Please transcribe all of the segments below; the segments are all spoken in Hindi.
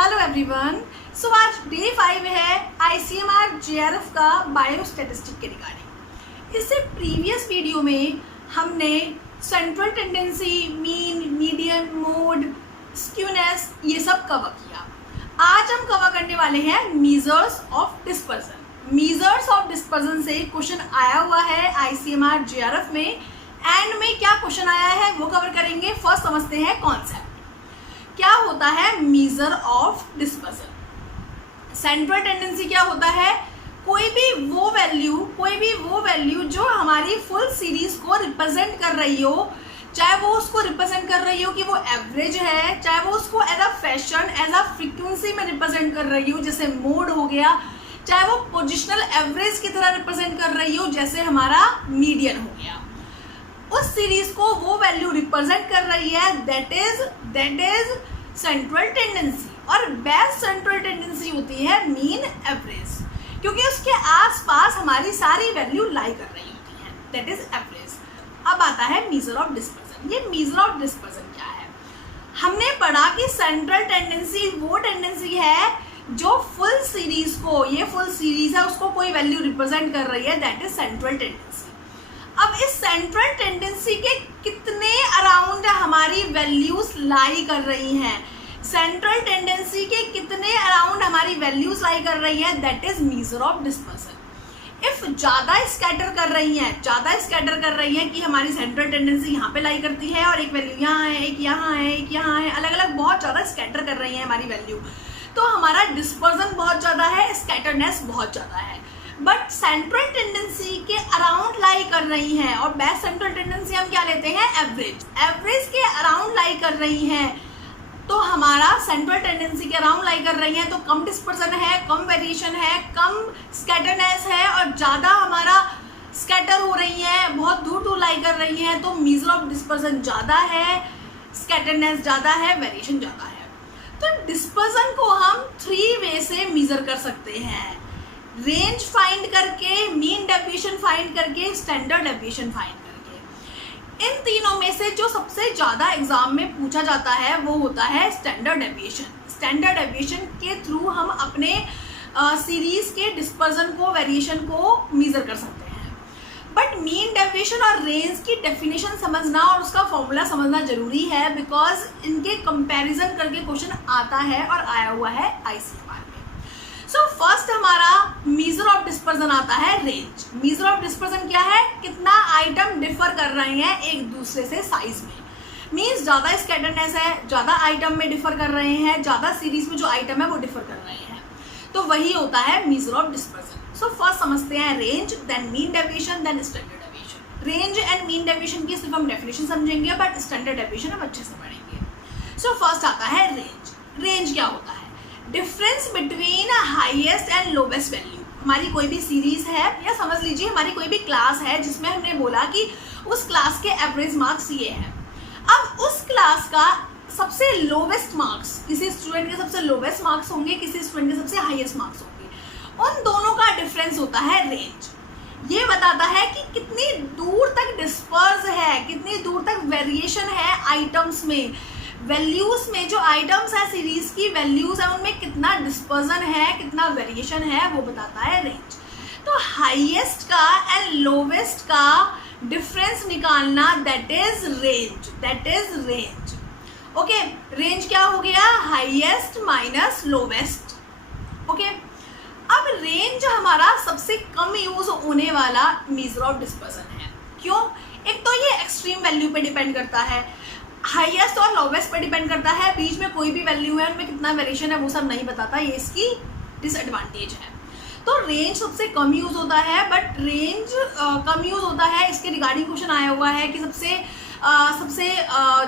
Hello everyone. सो आज डे 5 है ICMR JRF का बायो स्टैटिस्टिक के रिगार्डिंग। इससे प्रीवियस वीडियो में हमने central tendency, mean, median, mode, skewness ये सब कवर किया। आज हम कवर करने वाले हैं measures of dispersion. Measures of dispersion से क्वेश्चन आया हुआ है ICMR JRF में। एंड में क्या क्वेश्चन आया है वो कवर करेंगे। फर्स्ट समझते हैं कॉन्सेप्ट। क्या होता है measure of dispersion. Central tendency क्या होता है? कोई भी वो वैल्यू जो हमारी फुल सीरीज को रिप्रेजेंट कर रही हो, चाहे वो उसको रिप्रेजेंट कर रही हो कि वो एवरेज है, चाहे वो उसको as a fashion, as a frequency में रिप्रेजेंट कर रही हो जैसे मोड हो गया, चाहे वो पोजिशनल एवरेज की तरह रिप्रेजेंट कर रही हो जैसे हमारा मीडियन हो गया। उस सीरीज को वो वैल्यू रिप्रेजेंट कर रही है, दैट इज सेंट्रल टेंडेंसी। और बेस्ट सेंट्रल टेंडेंसी होती है मीन एवरेज, क्योंकि उसके आसपास हमारी सारी वैल्यू लाई कर रही होती है, दैट इज एवरेज। अब आता है मीजर ऑफ डिस्पर्जन। ये मीजर ऑफ डिस्पर्जन क्या है? हमने पढ़ा कि सेंट्रल टेंडेंसी वो टेंडेंसी है जो फुल सीरीज को, ये फुल सीरीज है, उसको कोई वैल्यू रिप्रेजेंट कर रही है, दैट इज सेंट्रल टेंडेंसी। अब इस सेंट्रल टेंडेंसी के कितने अराउंड हमारी वैल्यूज लाई कर रही हैं? सेंट्रल टेंडेंसी के कितने अराउंड हमारी वैल्यूज लाई कर रही है, that is measure of dispersion. If ज़्यादा स्कैटर कर रही हैं कि हमारी सेंट्रल टेंडेंसी यहाँ पे लाई करती है और एक वैल्यू यहाँ है, एक यहाँ है, एक यहाँ है, अलग अलग बहुत ज़्यादा स्कैटर कर रही है हमारी वैल्यू, तो हमारा डिस्पर्जन बहुत ज़्यादा है, स्कैटरनेस बहुत ज़्यादा है। बट सेंट्रल टेंडेंसी के अराउंड लाई कर रही हैं, और बेस्ट सेंट्रल टेंडेंसी हम क्या लेते हैं? एवरेज के अराउंड लाई कर रही हैं, तो हमारा सेंट्रल टेंडेंसी के अराउंड लाई कर रही है, तो कम डिस्पर्जन है, कम वेरिएशन है, कम स्कैटरनेस है, और ज़्यादा हमारा स्कैटर हो रही है, बहुत दूर दूर लाई कर रही हैं, तो मीजर ऑफ डिस्पर्जन ज़्यादा है, स्कैटरनेस ज़्यादा है, वेरिएशन ज़्यादा है। तो डिस्पर्जन को हम 3 वे से मीजर कर सकते हैं। रेंज फाइंड करके, मीन डेविएशन फाइंड करके, स्टैंडर्ड डेविएशन फाइंड करके। इन तीनों में से जो सबसे ज़्यादा एग्जाम में पूछा जाता है वो होता है स्टैंडर्ड डेविएशन। स्टैंडर्ड डेविएशन के थ्रू हम अपने सीरीज के डिस्पर्जन को, वेरिएशन को मीजर कर सकते हैं। बट मीन डेविएशन और रेंज की डेफिनेशन समझना और उसका फॉर्मूला समझना जरूरी है, बिकॉज इनके कंपैरिजन करके क्वेश्चन आता है और आया हुआ है ICMR में। सो फर्स्ट हमारा मीजर ऑफ डिस्पर्जन आता है रेंज। मीजर ऑफ डिस्पर्जन क्या है? कितना आइटम डिफर कर रहे हैं एक दूसरे से साइज में। मीन्स ज़्यादा स्कैटरनेस है, ज़्यादा आइटम में डिफर कर रहे हैं, ज़्यादा सीरीज में जो आइटम है वो डिफर कर रहे हैं, तो वही होता है measure of dispersion. So first समझते हैं range, then mean deviation, then standard deviation. Range and mean deviation की सिर्फ हम डेफिनेशन समझेंगे, बट स्टैंडर्ड डेविएशन हम अच्छे से पढ़ेंगे। सो फर्स्ट आता है रेंज। रेंज क्या होता है? Difference between highest and lowest value. हमारी कोई भी सीरीज है, या समझ लीजिए हमारी कोई भी क्लास है जिसमें हमने बोला कि उस क्लास के एवरेज मार्क्स ये हैं। अब उस क्लास का सबसे लोवेस्ट मार्क्स, किसी स्टूडेंट के सबसे लोवेस्ट मार्क्स होंगे, किसी स्टूडेंट के सबसे हाईएस्ट मार्क्स होंगे। उन दोनों का डिफरेंस होता है रेंज। ये बताता है कि कितनी दूर तक डिस्पर्स है, कितनी दूर तक वेरिएशन है आइटम्स में, वैल्यूज में। जो आइटम्स है सीरीज की वैल्यूज है उनमें कितना डिस्पर्जन है, कितना वेरिएशन है, वो बताता है रेंज। तो हाईएस्ट का एंड लोवेस्ट का डिफरेंस निकालना, that is range. Okay, range क्या हो गया? Highest minus lowest. ओके, अब रेंज हमारा सबसे कम यूज होने वाला मीजर ऑफ डिस्पर्जन है। क्यों? एक तो ये एक्सट्रीम वैल्यू पे डिपेंड करता है, हाईएस्ट और लोवेस्ट पे डिपेंड करता है, बीच में कोई भी वैल्यू है उनमें कितना वेरिएशन है वो सब नहीं बताता, ये इसकी डिसएडवांटेज है। तो रेंज सबसे कम यूज होता है, बट रेंज कम यूज होता है, इसके रिगार्डिंग क्वेश्चन आया हुआ है कि सबसे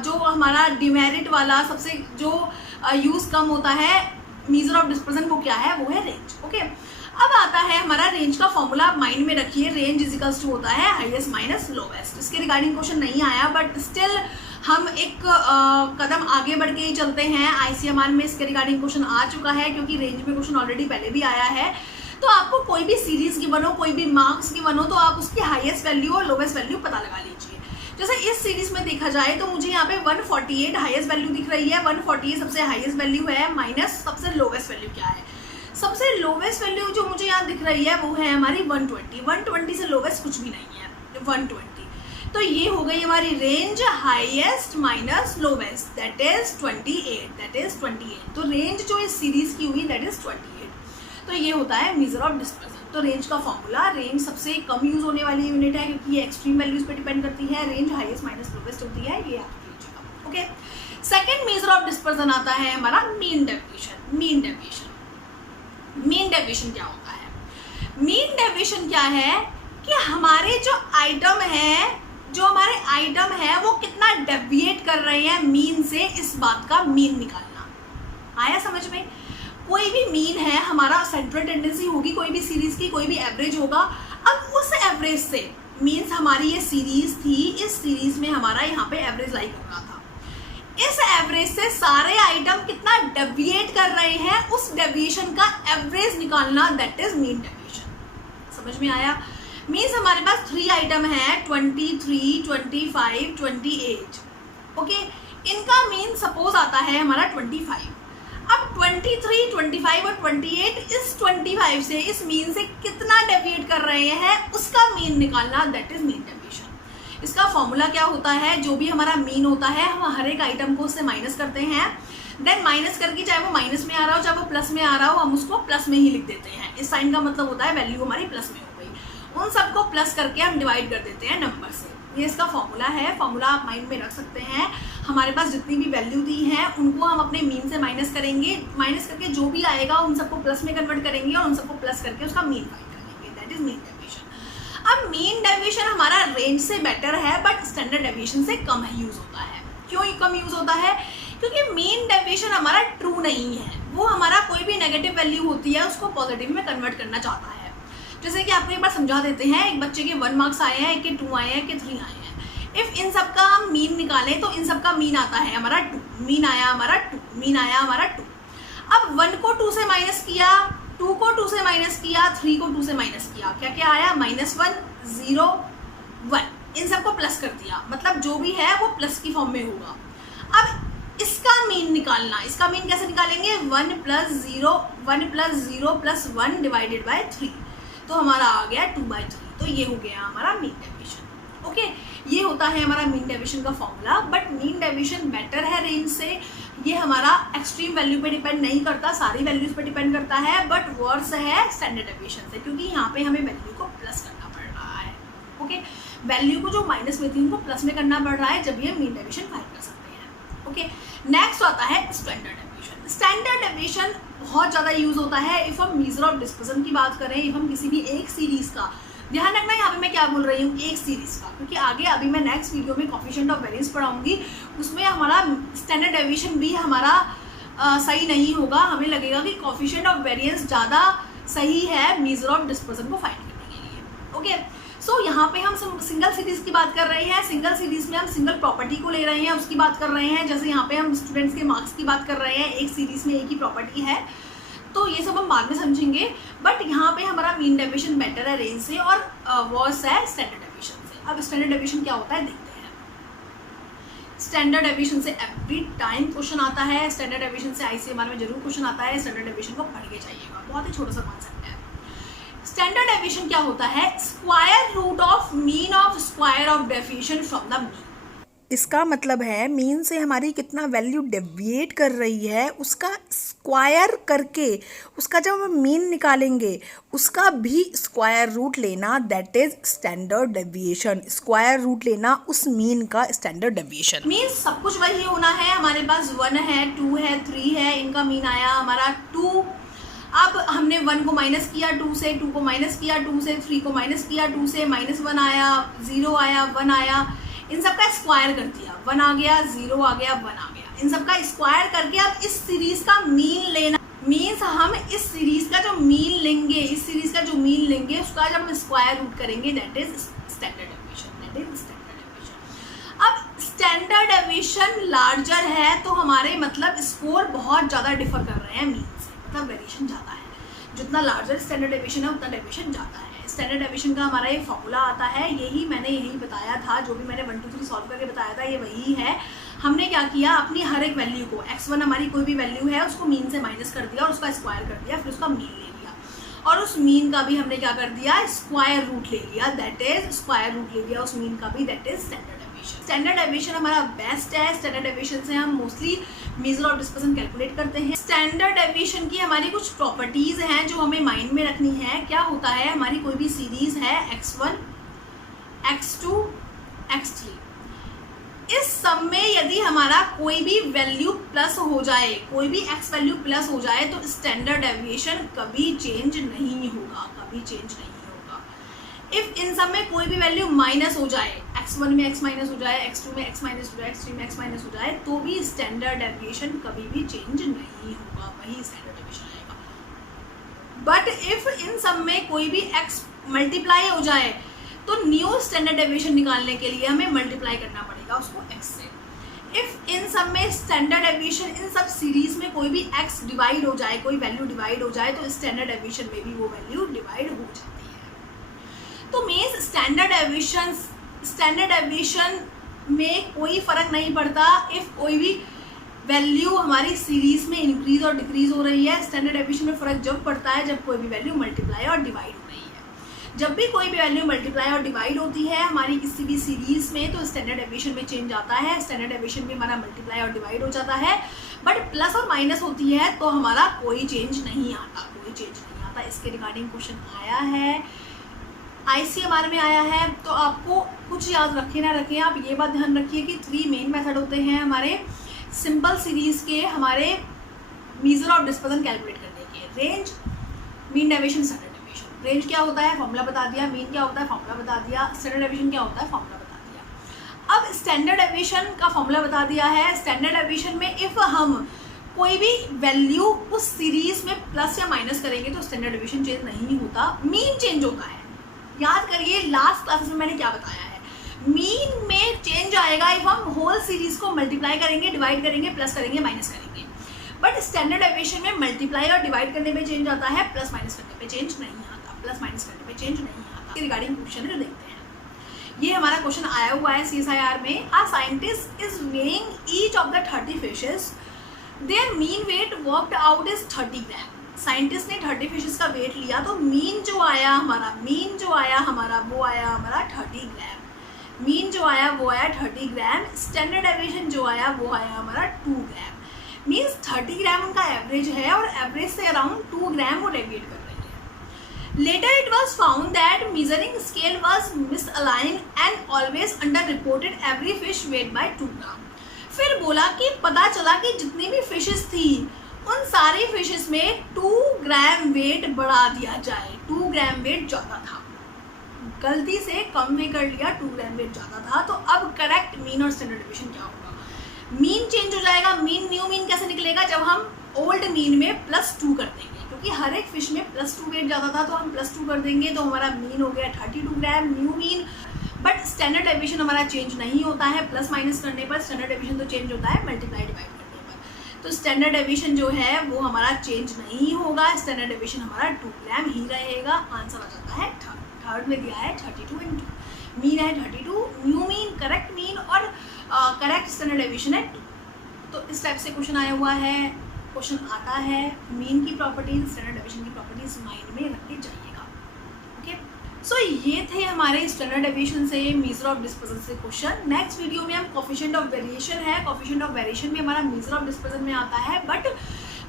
जो हमारा डिमेरिट वाला, सबसे जो यूज कम होता है मीजर ऑफ डिस्पर्जन, वो क्या है? वो है रेंज। ओके, अब आता है हमारा रेंज का फॉर्मूला, आप माइंड में रखिए। रेंज इजिकल्स टू होता है हाईएस्ट माइनस लोवेस्ट। इसके रिगार्डिंग क्वेश्चन नहीं आया, बट स्टिल हम एक कदम आगे बढ़ के ही चलते हैं। ICMR में इसके रिगार्डिंग क्वेश्चन आ चुका है, क्योंकि रेंज में क्वेश्चन ऑलरेडी पहले भी आया है। तो आपको कोई भी सीरीज गिवन हो, कोई भी मार्क्स गिवन हो, तो आप उसकी हाईएस्ट वैल्यू और लोवेस्ट वैल्यू पता लगा लीजिए। जैसे इस सीरीज में देखा जाए तो मुझे यहाँ पे 148 हाईएस्ट वैल्यू दिख रही है, 148 सबसे हाईएस्ट वैल्यू है, माइनस सबसे लोवेस्ट वैल्यू क्या है। सबसे लोवेस्ट वैल्यू जो मुझे यहाँ दिख रही है वो है हमारी 120, 120 से लोवेस्ट कुछ भी नहीं है, 120। तो ये हो गई हमारी range highest minus lowest, that is 28। तो रेंज जो इस सीरीज की हुई दैट इज 28। तो ये होता है मेजर ऑफ डिस्पर्सन। तो रेंज का फॉर्मूला, रेंज सबसे कम यूज होने वाली यूनिट है क्योंकि ये एक्सट्रीम वैल्यूज पे डिपेंड करती है, रेंज हाईएस्ट माइनस लोवेस्ट होती है, ये आप लीजिएगा। Okay, second measure of dispersion आता है हमारा मीन डेविएशन। मीन डेविएशन क्या होता है? मीन डेविएशन क्या है कि हमारे जो आइटम है वो कितना डेविएट कर रहे हैं मीन से, इस बात का मीन निकालना। आया समझ में? कोई भी मीन है, हमारा सेंट्रल टेंडेंसी होगी कोई भी सीरीज की, कोई भी एवरेज होगा। अब उस एवरेज से, मीन्स हमारी ये सीरीज थी, इस सीरीज में हमारा यहाँ पे एवरेज लाई कर रहा था, इस एवरेज से सारे आइटम कितना डेविएट कर रहे हैं, उस डेविएशन का एवरेज निकालना, दैट इज मीन डेविएशन। समझ में आया? मीन्स हमारे पास 3 आइटम है, 23, 25, 28। ओके, इनका मीन सपोज आता है हमारा 25। अब 23, 25 और 28 इस 25 से, इस मीन से कितना डेविएट कर रहे हैं उसका मीन निकालना, दैट इज मीन डेविएशन। इसका फॉर्मूला क्या होता है? जो भी हमारा मीन होता है हम हर एक आइटम को उससे माइनस करते हैं, देन माइनस करके चाहे वो माइनस में आ रहा हो चाहे वो प्लस में आ रहा हो, हम उसको प्लस में ही लिख देते हैं। इस साइन का मतलब होता है वैल्यू हमारी प्लस में हो गई, उन सबको प्लस करके हम डिवाइड कर देते हैं नंबर से। ये इसका फॉर्मूला है, फॉर्मूला आप माइंड में रख सकते हैं। हमारे पास जितनी भी वैल्यू दी है उनको हम अपने मीन से माइनस करेंगे, माइनस करके जो भी आएगा उन सबको प्लस में कन्वर्ट करेंगे और उन सबको प्लस करके उसका मीन फाइंड कर लेंगे, दैट इज मीन डेविएशन। अब मीन डेविएशन हमारा रेंज से बेटर है बट स्टैंडर्ड डेविएशन से कम यूज होता है। क्यों कम यूज होता है? क्योंकि मीन डेविएशन हमारा ट्रू नहीं है, वो हमारा कोई भी नेगेटिव वैल्यू होती है उसको पॉजिटिव में कन्वर्ट करना चाहता है। जैसे कि आपको एक बार समझा देते हैं, एक बच्चे के 1 मार्क्स आए हैं, एक के 2 आए हैं, एक के 3 आए हैं। इफ़ इन सब का हम मीन निकालें तो इन सब का मीन आता है हमारा 2, मीन आया हमारा 2, मीन आया हमारा 2। अब 1 को 2 से माइनस किया, 2 को 2 से माइनस किया, 3 को 2 से माइनस किया, क्या क्या आया? -1, 0, 1। इन सबको प्लस कर दिया, मतलब जो भी है वो प्लस की फॉर्म में होगा। अब इसका मीन निकालना, इसका मीन कैसे निकालेंगे? 1 + 0 + 1 डिवाइडेड बाय 3, तो हमारा आ गया 2/3। तो ये हो गया हमारा मीन डेविएशन। ओके, ये होता है हमारा मीन डेविएशन का formula. But mean deviation better है रेंज से, ये हमारा एक्सट्रीम वैल्यू पे डिपेंड नहीं करता, सारी वैल्यूज पे डिपेंड करता है, बट वर्स है स्टैंडर्ड डेविएशन से क्योंकि यहाँ पे हमें वैल्यू को प्लस करना पड़ रहा है। ओके, वैल्यू को जो माइनस में थी उनको प्लस में करना पड़ रहा है, जब ये मीन डेविएशन फाइंड कर सकते हैं। ओके, नेक्स्ट आता है स्टैंडर्ड डेविएशन। स्टैंडर्ड डेविएशन बहुत ज़्यादा यूज होता है इफ़ हम मेजर ऑफ डिस्पर्सन की बात करें, इफ़ हम किसी भी एक सीरीज का, ध्यान रखना यहाँ पे मैं क्या बोल रही हूँ, एक सीरीज का, क्योंकि आगे अभी मैं नेक्स्ट वीडियो में कोएफिशिएंट ऑफ वेरिएंस पढ़ाऊंगी, उसमें हमारा स्टैंडर्ड डेविएशन भी हमारा सही नहीं होगा। हमें लगेगा कि कोएफिशिएंट ऑफ वेरिएंस ज़्यादा सही है मेजर ऑफ डिस्पर्सन को फाइंड करने के लिए। ओके, सो यहाँ पे हम सिंगल सीरीज की बात कर रहे हैं, सिंगल सीरीज में हम सिंगल प्रॉपर्टी को ले रहे हैं, उसकी बात कर रहे हैं। जैसे यहाँ पे हम स्टूडेंट्स के मार्क्स की बात कर रहे हैं, एक सीरीज में एक ही प्रॉपर्टी है, तो ये सब हम बाद में समझेंगे। बट यहाँ पे हमारा मीन डेविएशन बेटर है रेंज से और वर्स है स्टैंडर्ड डेविएशन से। अब स्टैंडर्ड डेविएशन क्या होता है देखते हैं। स्टैंडर्ड डेविएशन से एवरी टाइम क्वेश्चन आता है, स्टैंडर्ड डेविएशन से ICMR में जरूर क्वेश्चन आता है। स्टैंडर्ड डेविएशन को पढ़ के जाइएगा, बहुत ही छोटा सा कॉन्सेप्ट है। स्टैंडर्ड डेविएशन क्या होता है? Square root of mean of square of deviation from the mean. इसका मतलब है मीन से हमारी कितना वैल्यू डेविएट कर रही है उसका स्क्वायर करके उसका जब हम मीन निकालेंगे उसका भी स्क्वायर रूट लेना, that is standard deviation. Square root लेना उस मीन का स्टैंडर्ड डेविएशन। मीन सब कुछ वही होना है। हमारे पास 1 है, 2 है, 3 है, इनका मीन आया हमारा 2। अब हमने 1 को माइनस किया 2 से, 2 को माइनस किया 2 से, 3 को माइनस किया 2 से, -1 आया, 0 आया, 1 आया, इन सब का स्क्वायर कर दिया, 1 आ गया, 0 आ गया, 1 आ गया, इन सब का स्क्वायर करके अब इस सीरीज का मीन लेना। मीन्स हम इस सीरीज का जो मीन लेंगे, इस सीरीज का जो मीन लेंगे उसका जब हम स्क्वायर रूट करेंगे, that is standard deviation, that is standard deviation. अब स्टैंडर्ड डेविएशन लार्जर है तो हमारे मतलब स्कोर बहुत ज़्यादा डिफर कर रहे हैं मीन से, मतलब वेरिएशन ज़्यादा है। जितना लार्जर स्टैंडर्ड डेविएशन है उतना डेविएशन जाता है। स्टैंडर्ड डेविएशन का हमारा ये फॉर्मूला आता है, मैंने बताया था, जो भी मैंने 1 2 3 सॉल्व करके बताया था ये वही है। हमने क्या किया, अपनी हर एक वैल्यू को x1 हमारी कोई भी वैल्यू है उसको मीन से माइनस कर दिया और उसका स्क्वायर कर दिया, फिर उसका मीन ले लिया और उस मीन का भी हमने क्या कर दिया, स्क्वायर रूट ले लिया, दैट इज स्क्वायर रूट ले लिया उस मीन का भी, that is standard deviation. Standard deviation हमारा बेस्ट है। स्टैंडर्ड डेविएशन से हम mostly measure of dispersion calculate करते हैं। स्टैंडर्ड डेविएशन की हमारी कुछ प्रॉपर्टीज हैं जो हमें माइंड में रखनी है। क्या होता है, हमारी कोई भी सीरीज है x1 x2 x3, इस सब में यदि हमारा कोई भी वैल्यू प्लस हो जाए, कोई भी x वैल्यू प्लस हो जाए तो स्टैंडर्ड डेविएशन कभी चेंज नहीं होगा, कभी चेंज नहीं होगा। इफ इन सब में कोई भी वैल्यू माइनस हो जाए, x1 में x माइनस हो जाए, x2 में x माइनस हो जाए, x3 में x माइनस हो जाए, तो भी स्टैंडर्ड डेविएशन कभी भी चेंज नहीं होगा, वही स्टैंडर्ड डेविएशन आएगा। बट इफ इन सब में कोई भी x मल्टीप्लाई हो जाए तो न्यू स्टैंडर्ड डेविएशन निकालने के लिए हमें मल्टीप्लाई करना पड़ेगा उसको x से। इफ इन सब में स्टैंडर्ड डेविएशन, इन सब सीरीज में कोई भी x डिवाइड हो जाए, कोई वैल्यू डिवाइड हो जाए तो स्टैंडर्ड डेविएशन में भी वो वैल्यू डिवाइड हो जाती है। तो मीन्स स्टैंडर्ड डेविएशन में कोई फर्क नहीं पड़ता इफ कोई भी वैल्यू हमारी सीरीज में इंक्रीज और डिक्रीज हो रही है। स्टैंडर्ड डेविएशन में फर्क जब पड़ता है जब कोई भी वैल्यू मल्टीप्लाई और डिवाइड हो रही है। जब भी कोई भी वैल्यू मल्टीप्लाई और डिवाइड होती है हमारी किसी भी सीरीज में तो स्टैंडर्ड डेविएशन में चेंज आता है। स्टैंडर्ड डेविएशन में हमारा मल्टीप्लाई और डिवाइड हो जाता है, बट प्लस और माइनस होती है तो हमारा कोई चेंज नहीं आता, कोई चेंज नहीं आता। इसके रिगार्डिंग क्वेश्चन आया है, ICMR में आया है। तो आपको कुछ याद रखे ना रखें, आप ये बात ध्यान रखिए कि 3 मेन मेथड होते हैं हमारे सिंपल सीरीज के, हमारे मेजर ऑफ डिस्पर्सन कैलकुलेट करने के। Range, mean deviation, standard deviation. Range क्या होता है, फॉर्मूला बता दिया। मीन क्या होता है, फॉर्मूला बता दिया। स्टैंडर्ड डेविएशन क्या होता है, फॉर्मूला बता दिया। अब स्टैंडर्ड डेविएशन का फॉर्मूला बता दिया है। स्टैंडर्ड डेविएशन में इफ हम कोई भी वैल्यू उस सीरीज में प्लस या माइनस करेंगे तो स्टैंडर्ड डेविएशन चेंज नहीं होता, मीन चेंज होता है। याद करिए लास्ट क्लास में मैंने क्या बताया है, मीन में चेंज आएगा इफ हम होल सीरीज को मल्टीप्लाई करेंगे, डिवाइड करेंगे, प्लस करेंगे, माइनस करेंगे। बट स्टैंडर्ड डेविएशन में मल्टीप्लाई और डिवाइड करने में चेंज आता है, प्लस माइनस करने में चेंज नहीं आता, प्लस माइनस करने में चेंज नहीं आता। रिगार्डिंग क्वेश्चन है जो देखते हैं, ये हमारा क्वेश्चन आया हुआ है CSIR में। A scientist is weighing each of the 30 fishes, their mean weight worked out is 30 gram. Scientist ने 30 फिशेस का वेट लिया तो मीन जो आया हमारा, वो आया हमारा 30 ग्राम। मीन जो आया वो आया 30 ग्राम। स्टैंडर्ड डेविएशन जो आया वो आया हमारा 2 ग्राम। मीन्स 30 ग्राम उनका एवरेज है और एवरेज से अराउंड 2 ग्राम वो डेविएट कर रही है। Later it was found that measuring scale was misaligned and always under reported every fish weight by 2 gram. फिर बोला कि पता चला कि जितनी भी फिशेस थी उन सारी फिशेस में 2 ग्राम वेट बढ़ा दिया जाए, 2 ग्राम वेट ज़्यादा था, गलती से कम में कर लिया, 2 ग्राम वेट ज़्यादा था। तो अब करेक्ट मीन और स्टैंडर्ड डेविएशन क्या होगा, मीन चेंज हो जाएगा। मीन, न्यू मीन कैसे निकलेगा, जब हम ओल्ड मीन में +2 कर देंगे, क्योंकि हर एक फिश में +2 वेट ज़्यादा था तो हम +2 कर देंगे तो हमारा मीन हो गया 32 gram, new mean. But standard deviation हमारा चेंज नहीं होता है प्लस माइनस करने पर। स्टैंडर्ड डेविएशन तो चेंज होता है मल्टीप्लाई डिवाइड करने पर। तो स्टैंडर्ड डेविएशन जो है वो हमारा चेंज नहीं होगा, स्टैंडर्ड डेविएशन हमारा 2 ग्राम ही रहेगा। आंसर आ जाता है थर्ड में दिया है 32 × 2। मीन है 32, न्यू मीन, करेक्ट मीन और करेक्ट स्टैंडर्ड डेविएशन है 2। तो इस टाइप से क्वेश्चन आया हुआ है, क्वेश्चन आता है। मीन की प्रॉपर्टीज, स्टैंडर्ड डेविएशन की प्रॉपर्टीज माइंड में रख के जाइएगा। ओके, सो ये थे हमारे स्टैंडर्ड डेविएशन से, मेजर ऑफ डिस्पर्सन से क्वेश्चन। नेक्स्ट वीडियो में हम कोफिशिएंट ऑफ वेरिएशन है, कोफिशिएंट ऑफ वेरिएशन भी हमारा मेजर ऑफ डिस्पर्सन में आता है। बट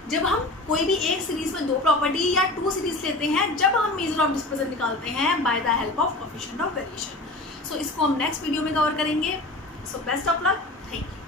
जब हम कोई भी एक सीरीज में 2 प्रॉपर्टी या 2 सीरीज लेते हैं, जब हम मेजर ऑफ डिस्पर्सन निकालते हैं by the help of coefficient of variation. So इसको हम नेक्स्ट वीडियो में कवर करेंगे। So best of luck.